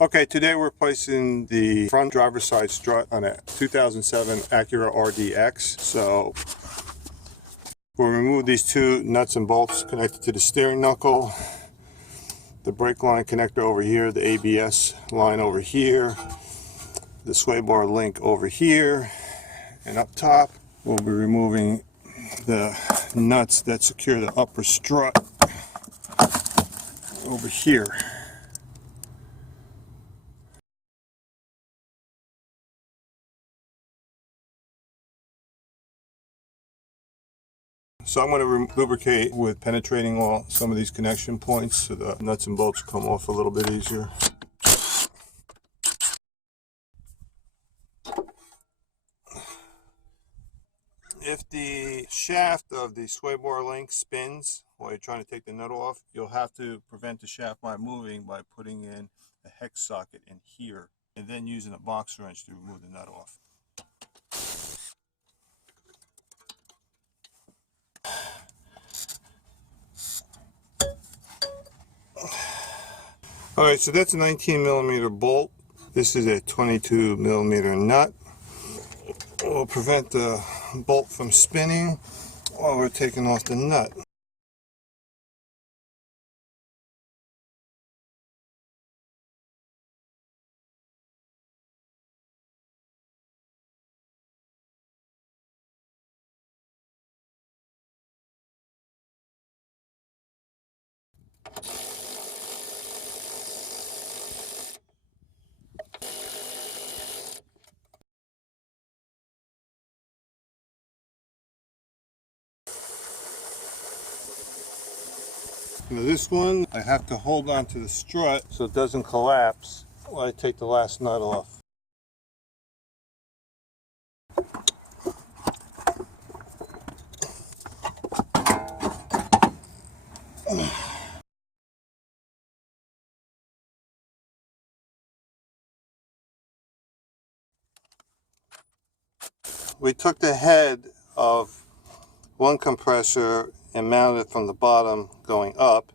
Okay, today we're placing the front driver's side strut on a 2007 Acura RDX. So we'll remove these two nuts and bolts connected to the steering knuckle, the brake line connector over here, the ABS line over here, the sway bar link over here, and up top we'll be removing the nuts that secure the upper strut over here. So I'm going to lubricate with penetrating oil some of these connection points so the nuts and bolts come off a little bit easier. If the shaft of the sway bar link spins while you're trying to take the nut off, you'll have to prevent the shaft by moving by putting in a hex socket in here and then using a box wrench to remove the nut off. Alright, so that's a 19mm bolt. This is a 22mm nut. We'll prevent the bolt from spinning while we're taking off the nut. Now this one, I have to hold on to the strut so it doesn't collapse while I take the last nut off. We took the head of one compressor and mounted it from the bottom going up,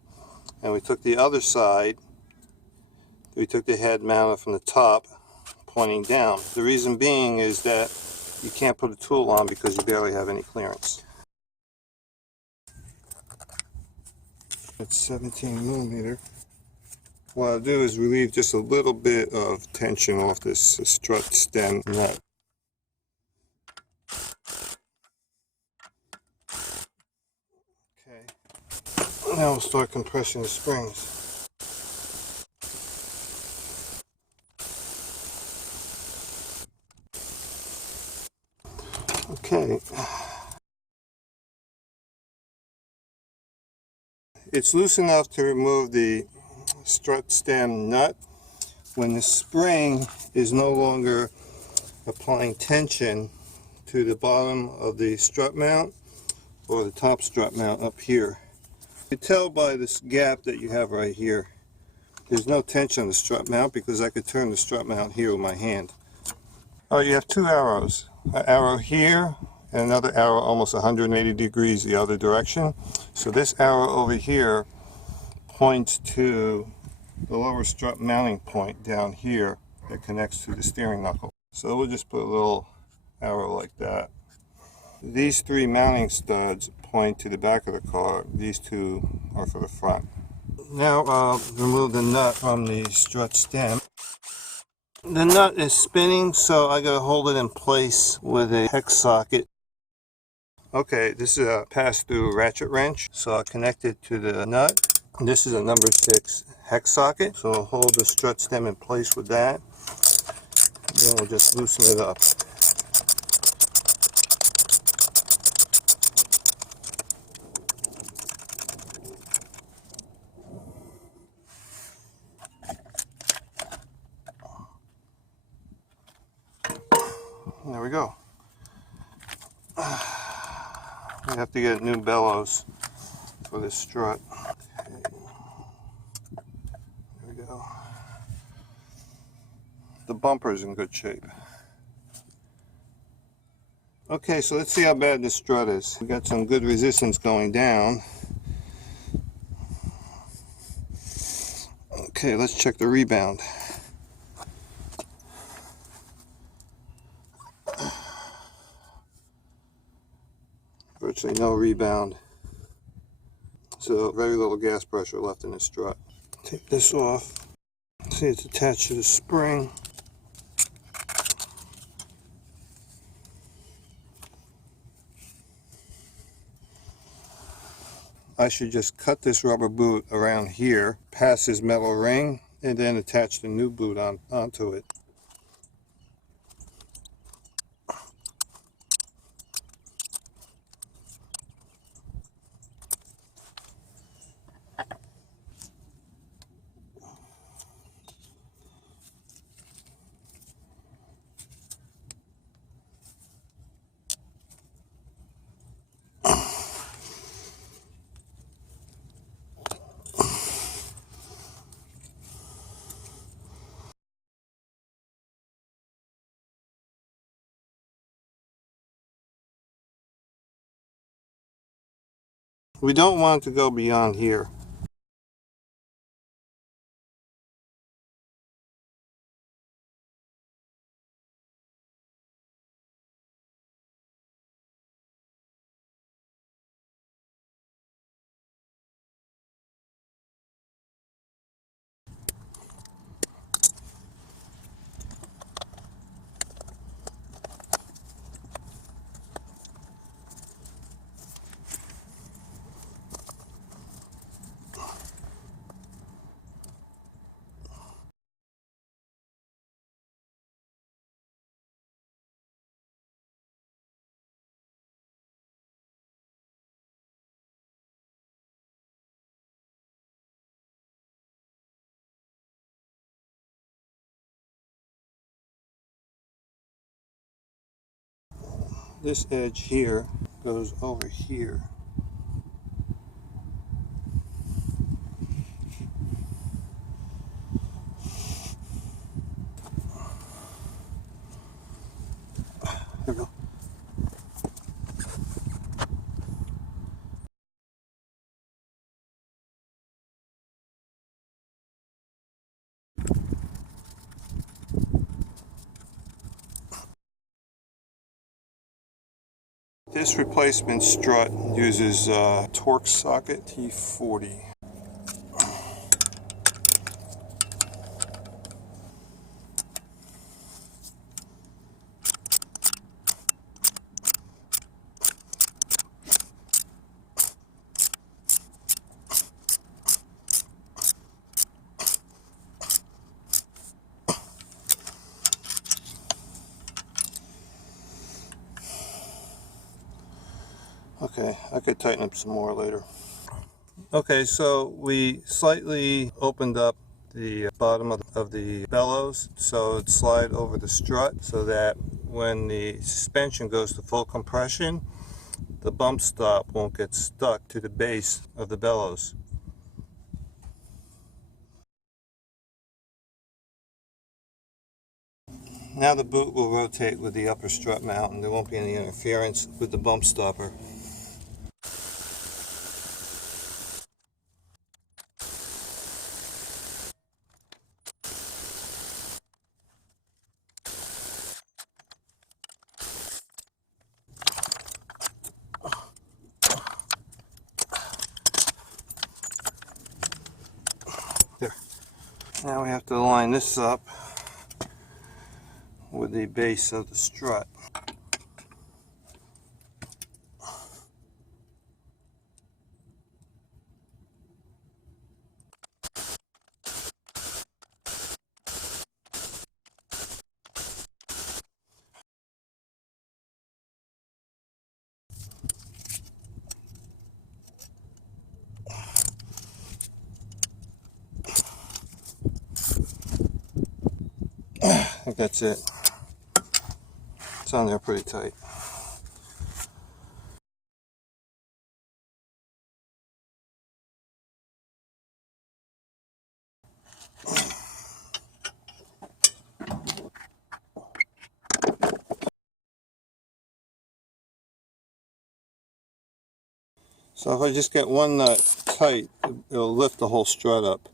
and we took the other side, we took the head mounted from the top pointing down. The reason being is that you can't put a tool on because you barely have any clearance. It's 17mm. What I'll do is relieve just a little bit of tension off this strut stem nut. Okay. Now we'll start compressing the springs. Okay. It's loose enough to remove the strut stem nut when the spring is no longer applying tension to the bottom of the strut mount or the top strut mount up here. You can tell by this gap that you have right here. There's no tension on the strut mount because I could turn the strut mount here with my hand. Oh, you have two arrows. An arrow here and another arrow almost 180 degrees the other direction. So this arrow over here points to the lower strut mounting point down here that connects to the steering knuckle. So we'll just put a little arrow like that. These three mounting studs point to the back of the car. These two are for the front. Now I'll remove the nut from the strut stem. The nut is spinning, so I gotta hold it in place with a hex socket. Okay, this is a pass-through ratchet wrench, so I'll connect it to the nut. This is a number 6 hex socket, so I'll hold the strut stem in place with that. Then we'll just loosen it up. There we go. We have to get new bellows for this strut. Okay. There we go. The bumper is in good shape. Okay, so let's see how bad this strut is. We got some good resistance going down. Okay, let's check the rebound. Virtually no rebound. So very little gas pressure left in the strut. Take this off. See, it's attached to the spring. I should just cut this rubber boot around here, pass this metal ring, and then attach the new boot onto it. We don't want it to go beyond here. This edge here goes over here. There we go. This replacement strut uses torque socket T40. Okay, I could tighten up some more later. Okay, so we slightly opened up the bottom of the bellows so it slide over the strut so that when the suspension goes to full compression, the bump stop won't get stuck to the base of the bellows. Now the boot will rotate with the upper strut mount and there won't be any interference with the bump stopper. There. Now we have to line this up with the base of the strut. I think that's it. It's on there pretty tight. So if I just get one nut tight, it'll lift the whole strut up.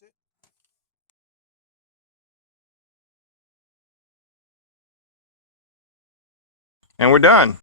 that's it. And we're done.